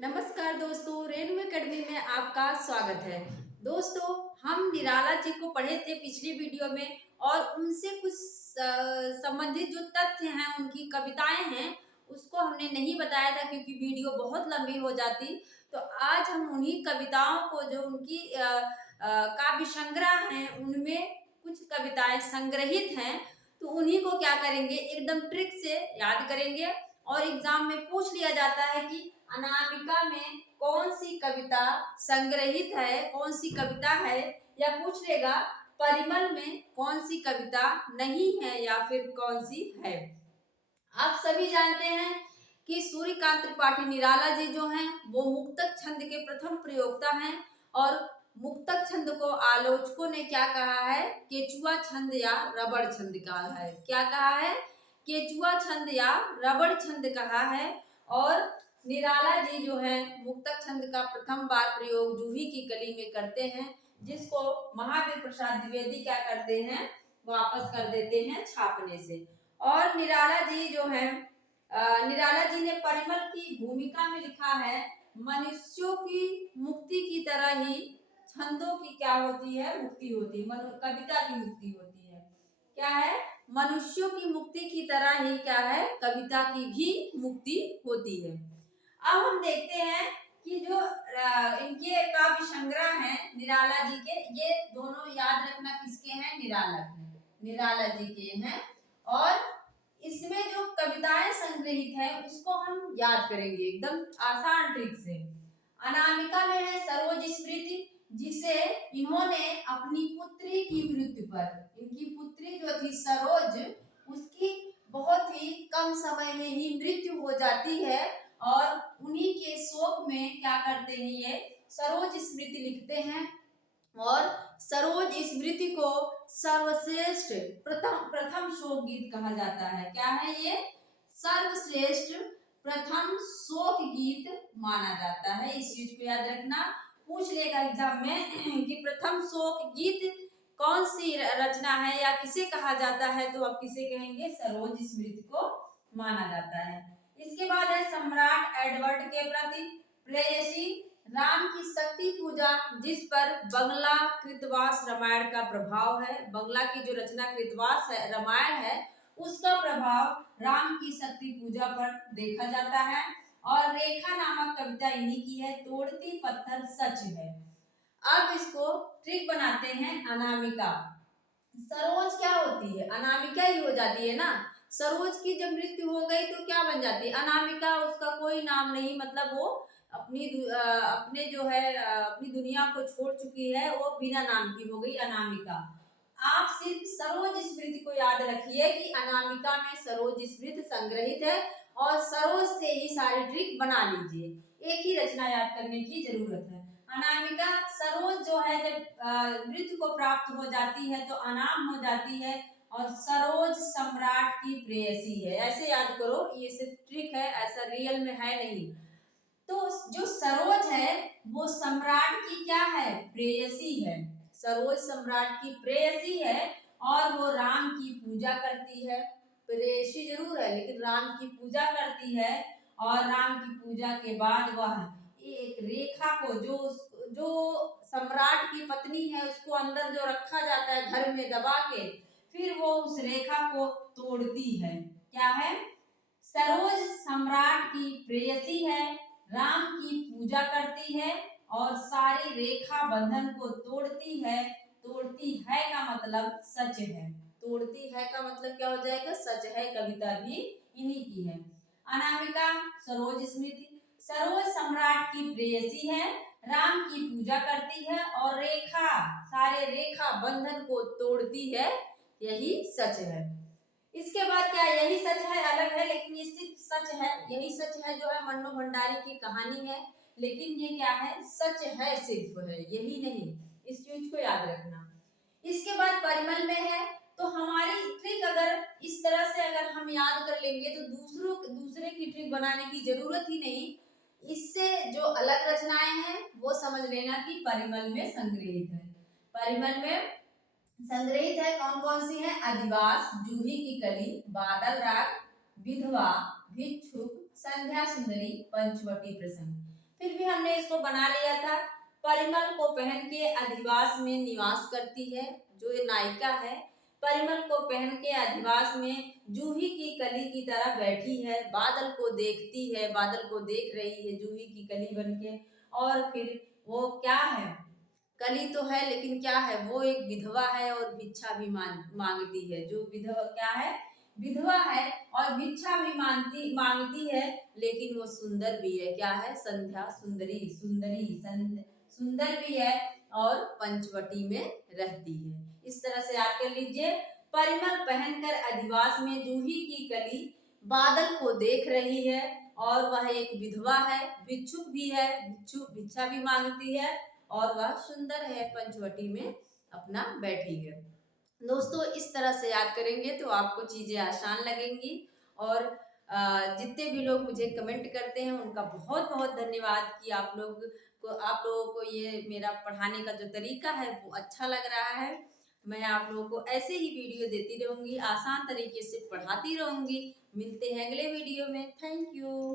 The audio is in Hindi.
नमस्कार दोस्तों, रेनू एकेडमी में आपका स्वागत है। दोस्तों, हम निराला जी को पढ़े थे पिछली वीडियो में और उनसे कुछ संबंधित जो तथ्य हैं, उनकी कविताएं हैं, उसको हमने नहीं बताया था क्योंकि वीडियो बहुत लंबी हो जाती। तो आज हम उन्हीं कविताओं को, जो उनकी काव्य संग्रह हैं, उनमें कुछ कविताएं संग्रहित हैं, तो उन्हीं को क्या करेंगे, एकदम ट्रिक से याद करेंगे। और एग्जाम में पूछ लिया जाता है कि अनामिका में कौन सी कविता संग्रहित है, कौन सी कविता है, या पूछ लेगा परिमल में कौन सी कविता नहीं है या फिर कौन सी है। आप सभी जानते हैं कि सूर्यकांत त्रिपाठी निराला जी जो हैं वो मुक्तक छंद के प्रथम प्रयोक्ता हैं। और मुक्तक छंद को आलोचकों ने क्या कहा है, केचुआ छंद या रबड़ छंद कहा है। क्या कहा है? केचुआ छंद या रबड़ छंद कहा है। और निराला जी जो है मुक्तक छंद का प्रथम बार प्रयोग जूही की कली में करते हैं, जिसको महावीर प्रसाद द्विवेदी क्या करते हैं, वापस कर देते हैं छापने से। और निराला जी जो है, निराला जी ने परिमल की भूमिका में लिखा है, मनुष्यों की मुक्ति की तरह ही छंदों की क्या होती है, मुक्ति होती है। कविता की मुक्ति होती है। क्या है? मनुष्यों की मुक्ति की तरह ही क्या है, कविता की भी मुक्ति होती है। अब हम देखते हैं कि जो इनके काव्य संग्रह हैं निराला जी के, ये दोनों याद रखना किसके हैं, निराला जी के हैं। और इसमें जो कविताएं संग्रहित है उसको हम याद करेंगे एकदम आसान ट्रिक से। अनामिका में है सरोज स्मृति, जिसे इन्होंने अपनी पुत्री की मृत्यु पर, इनकी पुत्री जो थी सरोज, उसकी बहुत ही कम समय में ही मृत्यु हो जाती है। और उन्हीं के शोक में क्या करते हैं, ये सरोज स्मृति लिखते हैं। और सरोज स्मृति को सर्वश्रेष्ठ प्रथम शोक गीत कहा जाता है। क्या है ये? सर्वश्रेष्ठ प्रथम शोक गीत माना जाता है। इस चीज को याद रखना, पूछ लेगा एग्जाम में कि प्रथम शोक गीत कौन सी रचना है या किसे कहा जाता है, तो आप किसे कहेंगे, सरोज स्मृति को माना जाता है। इसके बाद है सम्राट एडवर्ड के प्रति प्रेयसी, राम की शक्ति पूजा, जिस पर बंगला कृतवास रामायण का प्रभाव है। बंगला की जो रचना कृतवास है, रामायण है, उसका प्रभाव राम की शक्ति पूजा पर देखा जाता है। और रेखा नामक कविता इन्हीं की है, तोड़ती पत्थर सच है। अब इसको ट्रिक बनाते हैं। अनामिका, सरोज क्या होती है, अनामिका ही हो जाती है ना। सरोज की जब मृत्यु हो गई तो क्या बन जाती है, अनामिका। उसका कोई नाम नहीं, मतलब वो अपने जो है अपनी दुनिया को छोड़ चुकी है, वो बिना नाम की हो गई, अनामिका। आप सिर्फ सरोज स्मृति को याद रखिए कि अनामिका में सरोज स्मृति संग्रहित है, और सरोज से ही सारी ट्रिक बना लीजिए। एक ही रचना याद करने की जरूरत है। अनामिका, सरोज जो है जब मृत्यु को प्राप्त हो जाती है तो अनाम हो जाती है, और सरोज सम्राट की प्रेयसी है। ऐसे याद करो, ये सिर्फ ट्रिक है, ऐसा रियल में है नहीं। तो जो सरोज है वो सम्राट की क्या है, प्रेयसी है। सरोज सम्राट की प्रेयसी है और वो राम की पूजा करती है। प्रेयसी जरूर है लेकिन राम की पूजा करती है। और राम की पूजा के बाद वह एक रेखा को, जो सम्राट की पत्नी है, उसको अंदर जो रखा जाता है घर में दबा के, फिर वो उस रेखा को तोड़ती है। क्या है? सरोज सम्राट की प्रेयसी है, राम की पूजा करती है और सारी रेखा बंधन को तोड़ती है। तोड़ती है का मतलब सच है। तोड़ती है का मतलब क्या हो जाएगा, सच है। कविता भी इन्हीं की है। अनामिका, सरोज स्मृति, सरोज सम्राट की प्रेयसी है, राम की पूजा करती है और रेखा, सारे रेखा बंधन को तोड़ती है। यही सच है। इसके बाद क्या, यही सच है अलग है, लेकिन ये सिर्फ सच है। यही सच है जो है मन्नू भंडारी की कहानी है, लेकिन ये क्या है, सच है, सिर्फ है, यही नहीं। इस चीज को याद रखना। इसके बाद परिमल में है, तो हमारी ट्रिक अगर इस तरह से अगर हम याद कर लेंगे तो दूसरे की ट्रिक बनाने की जरूरत ही नहीं। इससे जो अलग रचनाएं हैं वो समझ लेना कि परिमल में संग्रहित है। परिमल में संग्रहित है कौन कौन सी है, अधिवास, जूही की कली, बादल राग, विधवा, भिक्षुक, संध्या सुंदरी, पंचवटी प्रसंग। फिर भी हमने इसको बना लिया था। परिमल को पहन के अधिवास में निवास करती है, जो ये नायिका है परिमल को पहन के अधिवास में जूही की कली की तरह बैठी है, बादल को देखती है, बादल को देख रही है जूही की कली बन के। और फिर वो क्या है, कली तो है लेकिन क्या है, वो एक विधवा है और भिक्षा भी मांगती है। जो विधवा क्या है, विधवा है और भिक्षा भी मांगती है, लेकिन वो सुंदर भी है। क्या है, संध्या सुंदरी, सुंदर भी है और पंचवटी में रहती है। इस तरह से याद कर लीजिए। परिमल पहनकर अधिवास में जूही की कली बादल को देख रही है और वह एक विधवा है, भिक्षुक भी है, भिक्षा भी मांगती है और वह सुंदर है, पंचवटी में अपना बैठी है। दोस्तों इस तरह से याद करेंगे तो आपको चीजें आसान लगेंगी। और जितने भी लोग मुझे कमेंट करते हैं उनका बहुत बहुत धन्यवाद कि आप लोगों को ये मेरा पढ़ाने का जो तरीका है वो अच्छा लग रहा है। मैं आप लोगों को ऐसे ही वीडियो देती रहूंगी, आसान तरीके से पढ़ाती रहूंगी। मिलते हैं अगले वीडियो में। Thank you.